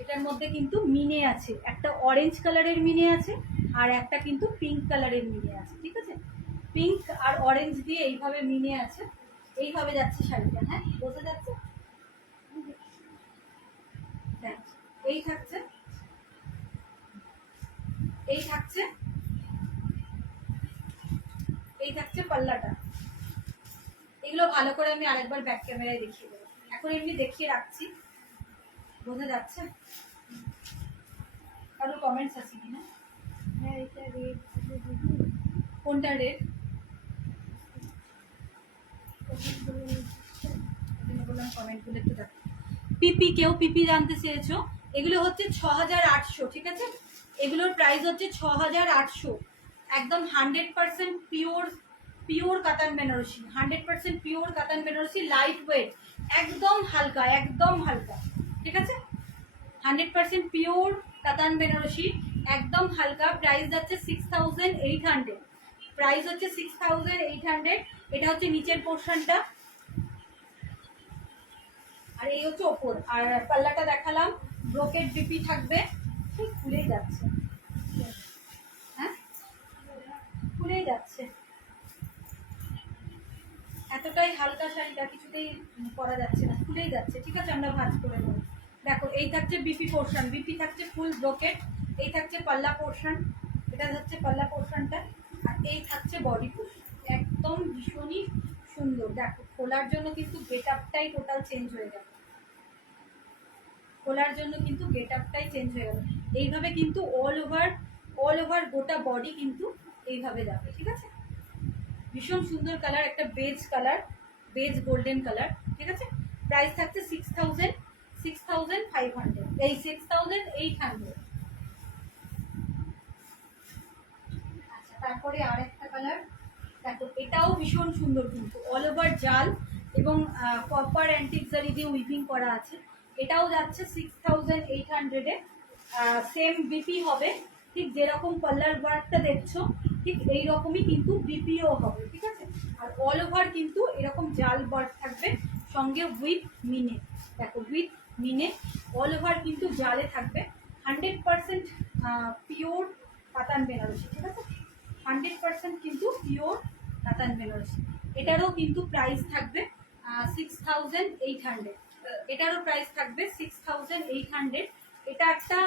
এটার মধ্যে কিন্তু মিনে আছে, একটা অরেঞ্জ কালারের মিনে আছে, আর একটা কিন্তু পিঙ্ক কালারের মিনে আছে, ঠিক আছে? পিঙ্ক আর অরেঞ্জ দিয়ে এইভাবে মিনে আছে, এইভাবে যাচ্ছে শাড়িটা। হ্যাঁ বোঝা যাচ্ছে? এই থাকছে, এই থাকছে, এই থাকছে পাল্লাটা। এগুলো ভালো করে আমি আরেকবার ব্যাক ক্যামেরায় দেখিয়ে দেবো, এখন এমনি দেখিয়ে রাখছি। বোঝা যাচ্ছে? কারো কমেন্টস আছে কিনা? কোনটা রেড? বললাম কমেন্টগুলো একটু দেখো। পিপি, কেউ পিপি জানতে চেয়েছো, এগুলো হচ্ছে 6800, ঠিক আছে? এগুলোর প্রাইস হচ্ছে 6800। একদম 100% পিওর, পিওর কাতান বেনারসি, 100% পিওর কাতান বেনারসি, লাইট ওয়েট, একদম হালকা, একদম হালকা, ঠিক আছে? 100% পিওর কাতান বেনারসি, একদম হালকা। প্রাইস যাচ্ছে 6800, প্রাইস হচ্ছে 6800। এটা হচ্ছে নিচের পোর্শনটা, আর এই হচ্ছে ওপর। আর পাল্লাটা দেখালাম, ব্রোকেট বিপি থাকবে, ঠিক খুলেই যাচ্ছে, হ্যাঁ খুলেই যাচ্ছে। এতটাই হালকা শাড়িটা কিছুতেই পরা যাচ্ছে না, খুলেই যাচ্ছে, ঠিক আছে? আমরা ভাঁজ করে নেব। দেখো, এই থাকছে বিপি পোর্শন, বিপি থাকছে ফুল ব্রোকেট, এই থাকছে পাল্লা পোর্শন, এটা হচ্ছে পাল্লা পোর্শনটা, আর এই থাকছে বডি পোর্শন। একদম ভীষণই সুন্দর। দেখো, খোলার জন্য কিন্তু গেট আপটাই টোটাল চেঞ্জ হয়ে যাবে, খোলার জন্য কিন্তু গেট আপটাই চেঞ্জ হয়ে গেল। এইভাবে কিন্তু অল ওভার গোটা বডি কিন্তু এইভাবে যাবে, ঠিক আছে? ভীষণ সুন্দর কালার, একটা beige colour, beige golden colour, ঠিক আছে? প্রাইস থাকছে 6500, এই 6800। আচ্ছা, তারপরে আর একটা কালার দেখো, এটাও ভীষণ সুন্দর কিন্তু অল ওভার জাল এবং কপার অ্যান্টিক জারি দিয়ে উইভিং করা আছে। এটাও যাচ্ছে 6800-এ। সেম বিপি হবে, ঠিক যেরকম পার্লার ওয়ার্কটা দেখছো ঠিক এইরকমই কিন্তু বিপিও হবে, ঠিক আছে? আর অল ওভার কিন্তু এরকম জাল ওয়ার্ক থাকবে, সঙ্গে উইথ মিনে। দেখো, উইথ মিনে অল ওভার কিন্তু জালে থাকবে। 100% পিওর কাতান বেনারসি, ঠিক আছে? 100% কিন্তু পিওর কাতান বেনারসি। এটারও কিন্তু প্রাইস থাকবে 6800, এটারও প্রাইস থাকবে 6800। এটা একটা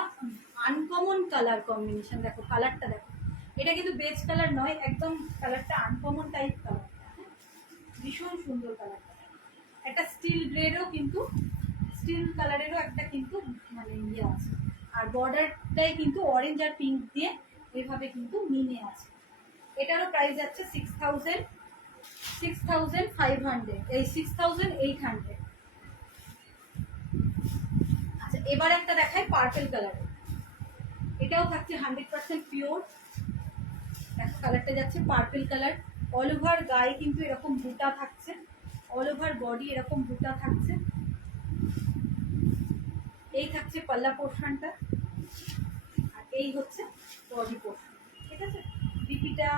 আনকমন কালার কম্বিনেশন, দেখো কালারটা দেখো, এটা কিন্তু বেজ কালার নয়, একদম কালারটা আনকমন টাইপ কালার, ভীষণ সুন্দর কালারটা। একটা স্টিল গ্রেডও কিন্তু, স্টিল কালারেরও একটা কিন্তু মানে ইয়ে আছে। আর বর্ডারটাই কিন্তু অরেঞ্জ আর পিঙ্ক দিয়ে এইভাবে কিন্তু মিনে আছে। এটারও প্রাইস যাচ্ছে 6500, এই 6800। আচ্ছা, এবার একটা দেখাই পার্পল কালারের, এটাও থাকছে 100% পিওর। দেখো কালারটা যাচ্ছে পার্পল কালার, অল ওভার গায়ে কিন্তু এরকম বুটা থাকছে, অল ওভার বডি এরকম বুটা থাকছে। এই থাকছে পাল্লা পোর্শনটা, আর এই হচ্ছে বডি পোর্শন, ঠিক আছে? বিপিটা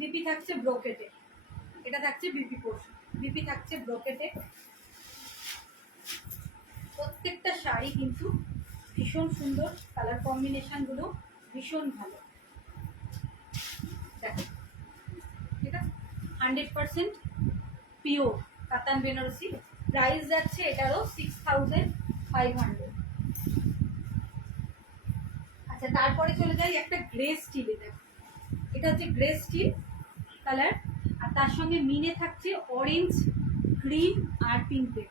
বিপি থাকছে ব্রোকেটে, এটা থাকছে বিপি পোর্শন, বিপি থাকছে ব্রোকেটে। প্রত্যেকটা শাড়ি কিন্তু ভীষণ সুন্দর, কালার কম্বিনেশনগুলো ভীষণ ভালো। দেখো, ঠিক আছে? 100% পিওর কাতান বেনারসি, প্রাইস যাচ্ছে এটারও 6500। আচ্ছা, তারপরে চলে যাই একটা গ্রে স্টিলে। দেখো, এটা হচ্ছে গ্রে স্টিল কালার, আর তার সঙ্গে মিনে থাকছে অরেঞ্জ, গ্রিন আর পিঙ্কের,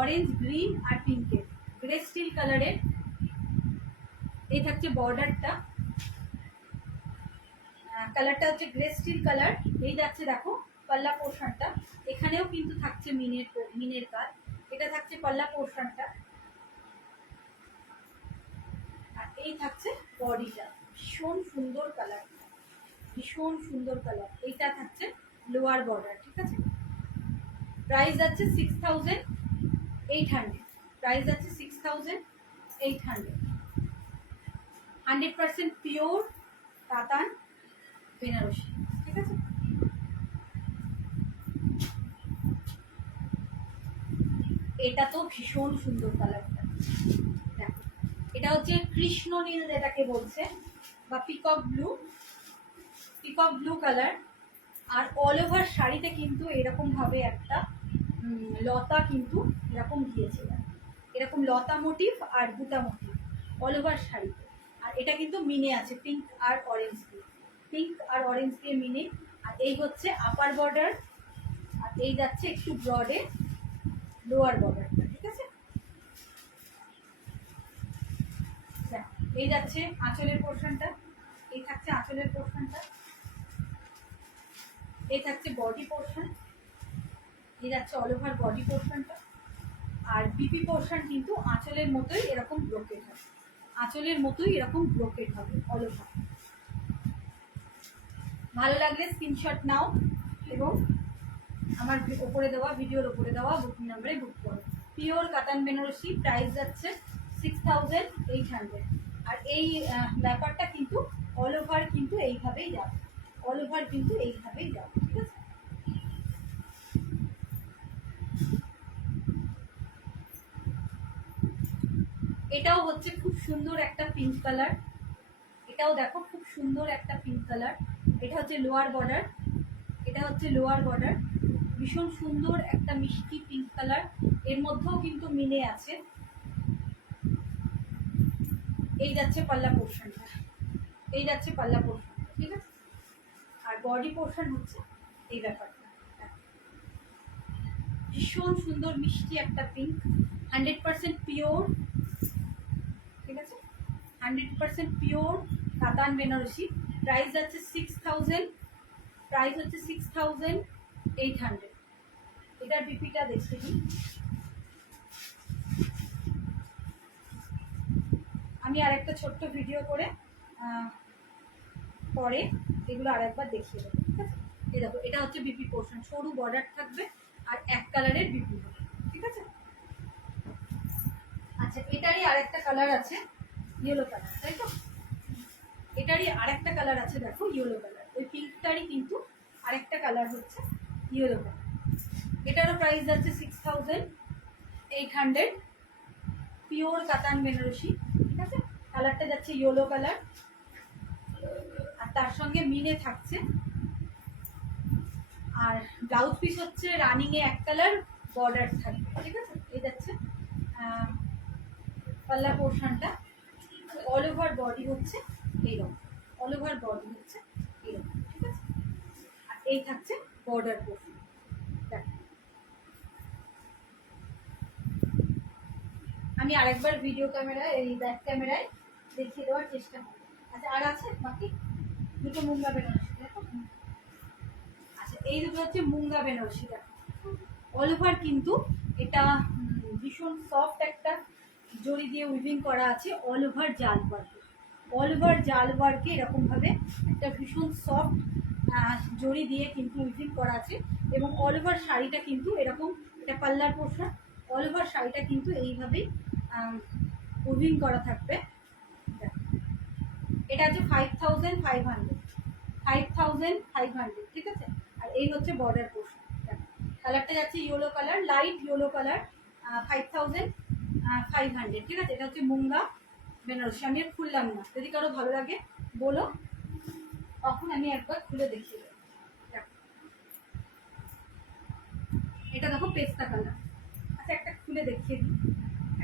অরেঞ্জ, গ্রিন আর পিঙ্কের গ্রে স্টিল কালারের। এই থাকছে বর্ডারটা, কালারটা হচ্ছে গ্রে স্টিল কালার। এই যাচ্ছে দেখো পাল্লা পোর্শনটা, এখানেও কিন্তু থাকছে মিনের কাজ। এটা থাকছে পাল্লা পোর্শনটা, আর এই থাকছে বডিটা। ভীষণ সুন্দর কালার, ভীষণ সুন্দর কালার। এইটা থাকছে লোয়ার বর্ডার, ঠিক আছে? প্রাইস যাচ্ছে 6800, প্রাইস যাচ্ছে 6800। 100% পিওর কাতান বেনারসি, ঠিক আছে? এটা তো ভীষণ সুন্দর কালারটা। দেখো, এটা হচ্ছে কৃষ্ণ নীল যেটাকে বলছে, বা peacock blue, peacock blue colour. আর অল ওভার শাড়িতে কিন্তু এরকম ভাবে একটা লতা কিন্তু এরকম দিয়েছে, এরকম লতা মোটিভ আর বুটা মোটিভ অল ওভার শাড়িতে। আর এটা কিন্তু মিনে আছে পিঙ্ক আর অরেঞ্জ দিয়ে, পিঙ্ক আর অরেঞ্জ দিয়ে মিনে। আর এই হচ্ছে আপার বর্ডার, আর এই যাচ্ছে একটু ব্রডে লোয়ার বর্ডারটা, ঠিক আছে? এই যাচ্ছে আঁচলের পোর্শনটা, এই থাকছে আঁচলের পোর্শনটা, এই থাকছে বডি পোর্শন, এই যাচ্ছে অল ওভার বডি পোর্শনটা। আর বিপি পোর্শন কিন্তু আঁচলের মতোই এরকম ব্রোকেট হবে, আঁচলের মতোই এরকম ব্রোকেট হবে অল ওভার। ভালো লাগলে স্ক্রিনশট নাও এবং আমার ওপরে দেওয়া ভিডিওর ওপরে দেওয়া বুকিং নাম্বারে বুক করো। পিওর কাতান বেনারসি, প্রাইস যাচ্ছে 6800। আর এই ব্যাপারটা কিন্তু অল ওভার কিন্তু এইভাবেই যাবে, অল ওভার কিন্তু এইভাবেই যাবে, ঠিক আছে। এটাও হচ্ছে খুব সুন্দর একটা পিঙ্ক কালার, এটাও দেখো খুব সুন্দর একটা পিঙ্ক কালার। এটা হচ্ছে লোয়ার বর্ডার, এটা হচ্ছে লোয়ার বর্ডার, ভীষণ সুন্দর একটা মিষ্টি পিঙ্ক কালার, এর মধ্যেও কিন্তু মিলে আছে। এই যাচ্ছে পাল্লা পোর্শনটা, এই যাচ্ছে পাল্লা পোর্শনটা, ঠিক আছে। আর বডি পোর্শন হচ্ছে এই ব্যাপারটা, ভীষণ সুন্দর মিষ্টি একটা পিঙ্ক, 100% পিওর, ঠিক আছে, 100% পিওর কাতান বেনারসি। প্রাইস যাচ্ছে 6000, প্রাইস হচ্ছে 6800। এটার বিপিটা দেখে নিই, আমি আরেকটা ছোট্ট ভিডিও করে পরে এগুলো আরেকবার দেখিয়ে দেবো, ঠিক আছে। এই দেখো এটা হচ্ছে বিপি পোর্শন, সরু বর্ডার থাকবে আর এক কালারের বিপি হবে, ঠিক আছে। আচ্ছা এটারই আরেকটা কালার আছে ইয়েলো কালার, তাই তো, এটারই আরেকটা কালার আছে দেখো ইয়েলো কালার, ওই পিঙ্কটারই কিন্তু আরেকটা কালার হচ্ছে ইয়েলো কালার। এটারও প্রাইস যাচ্ছে 6800, পিওর কাতান বেনারসি, ঠিক আছে। কালারটা যাচ্ছে ইয়েলো কালার, আর তার সঙ্গে মিলে থাকছে। আর ব্লাউজ পিস হচ্ছে রানিং এ এক কালার, বর্ডার থাকবে, ঠিক আছে। এই যাচ্ছে পাল্লা পোর্শনটা, অল ওভার বডি হচ্ছে এইরকম, অল ওভার বডি হচ্ছে এইরকম, ঠিক আছে। আর এই থাকছে বর্ডার পোর্শন। আমি আরেকবার ভিডিও ক্যামেরায়, এই ব্যাক ক্যামেরায় দেখিয়ে দেওয়ার চেষ্টা করি। আচ্ছা আর আছে বাকি দুটো মুঙ্গা বেনারসি, দেখো। আচ্ছা এই দুটো হচ্ছে মুঙ্গা বেনারসি, দেখো অল ওভার কিন্তু এটা ভীষণ সফট একটা জড়ি দিয়ে উইভিং করা আছে, অল ওভার জাল ওয়ার্কে, অল ওভার জাল ওয়ার্কে এরকমভাবে একটা ভীষণ সফট জড়ি দিয়ে কিন্তু উইভিং করা আছে। এবং অল ওভার শাড়িটা কিন্তু এরকম, এটা পাল্লার পোর্শন, অল ওভার শাড়িটা কিন্তু এইভাবেই উইভিং করা থাকবে। এটা হচ্ছে 5500, 5500, ঠিক আছে। আর এই হচ্ছে বর্ডার পোর্শন, কালারটা যাচ্ছে yellow colour, light yellow colour, 5500, ঠিক আছে। এটা হচ্ছে মুঙ্গা বেনারসি। আমি আর খুললাম না, যদি কারো ভালো লাগে বলো, তখন আমি একবার খুলে দেখিয়ে দেবো। এটা দেখো পেস্তা কালার। আচ্ছা একটা খুলে দেখিয়ে দিই,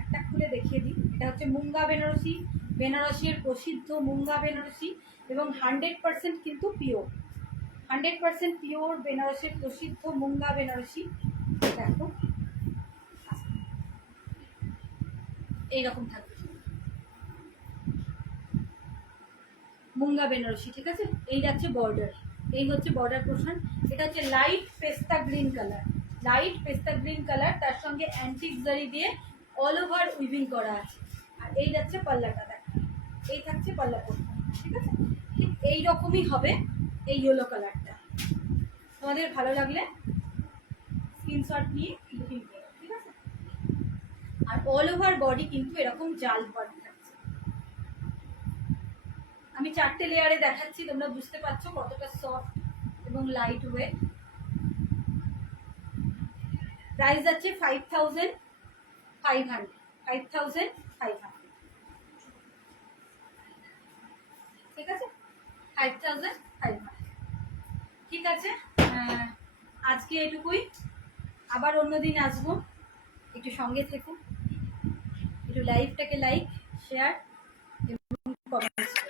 একটা খুলে দেখিয়ে দিই। এটা হচ্ছে মুঙ্গা বেনারসি, বেনারসির প্রসিদ্ধ মুঙ্গা বেনারসি, এবং 100% কিন্তু পিওর, 100% পিওর বেনারসির প্রসিদ্ধ মুঙ্গা বেনারসি। দেখো এইরকম থাকবে মুঙ্গা বেনারসি, ঠিক আছে। এই যাচ্ছে বর্ডার, এই হচ্ছে বর্ডার পোর্শন। এটা হচ্ছে লাইট পেস্তা গ্রিন কালার, লাইট পেস্তা গ্রিন কালার, তার সঙ্গে অ্যান্টিক জারি দিয়ে অল ওভার উইভিং করা আছে। আর এই যাচ্ছে পাল্লাটা, দেখো এই থাকছে পাল্লা পোর্শন, ঠিক আছে। ঠিক এইরকমই হবে এই ইয়েলো কালারটা। তোমাদের ভালো লাগলে স্ক্রিনশট নিয়ে বুকিং করো, ঠিক আছে। আর অল ওভার বডি কিন্তু এরকম জাল ওয়ার্ক থাকছে। আমি 4টে লেয়ারে দেখাচ্ছি, তোমরা বুঝতে পারছো কতটা সফট এবং লাইট ওয়েট। প্রাইস যাচ্ছে 5500, 5500, ঠিক আছে, 5500। ঠিক আছে, আজকে এটুকুই, আবার অন্যদিন আসবো। একটু সঙ্গে থেকো, একটু লাইভটাকে লাইক, শেয়ার এবং কমেন্ট